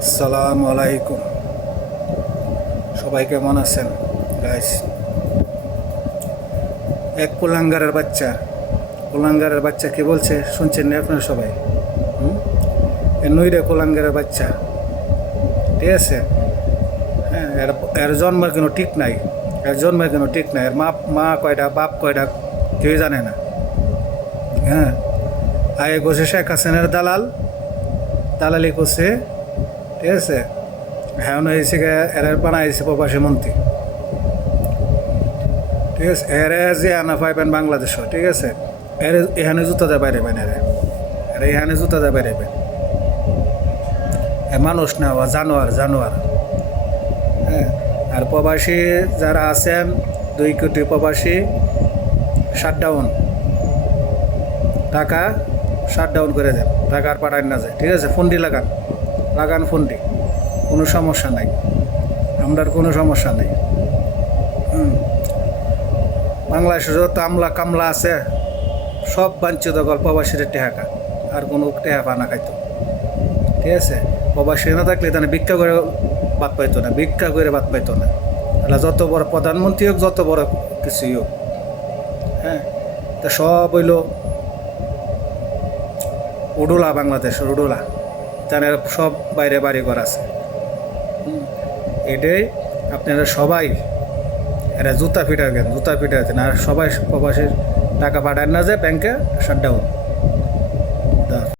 আসসালামু আলাইকুম। সবাই কেমন আছেন গাইস? এক কুলাঙ্গারের বাচ্চা কি বলছে শুনছেন না আপনারা সবাই? নইরে কুলাঙ্গারের বাচ্চা, ঠিক আছে? হ্যাঁ, এর জন্মের কোনো ঠিক নাই। এর মা কয়টা, বাপ কয়টা, কেউ জানে না। হ্যাঁ, আগে করছে শেখ হাসিনার দালালি করছে, ঠিক আছে? হ্যাঁ, হয়েছে এর বানাইছে প্রবাসী মন্ত্রী, ঠিক আছে? এরে যে আনা পাইবেন বাংলাদেশও, ঠিক আছে? এর এখানে জুতাতে বাইরেবেন, এখানে জুতাতে বাইরেবেন। মানুষ না, ও জানোয়ার। হ্যাঁ, আর প্রবাসী যারা আছেন 2 কোটি প্রবাসী, শাটডাউন টাকা শাটডাউন করে দেন, টাকা আর পাঠান না যায়, ঠিক আছে? ফন্ডি লাগান ফন্ডি, কোনো সমস্যা নাই, আমরার কোনো সমস্যা নেই। বাংলাদেশে যত কামলা আছে সব বাঞ্ছিত গল্প প্রবাসীর টেহাকা, আর কোনো টেহা পানা খাইতো, ঠিক আছে? প্রবাসী না থাকলে তাহলে ভিক্ষা করে বাদ পাইতো না, তাহলে যত বড় প্রধানমন্ত্রী হোক, যত বড় কিছুই হোক, হ্যাঁ, তা সব হইল উডুলা, বাংলাদেশের উডুলা, তাদের সব বাইরে বাড়ি ঘর আছে। এটাই আপনারা সবাই এরা জুতা পিটা দেন, আর সবাই প্রবাসীর টাকা পাঠান না যে ব্যাংকে শাটডাউন।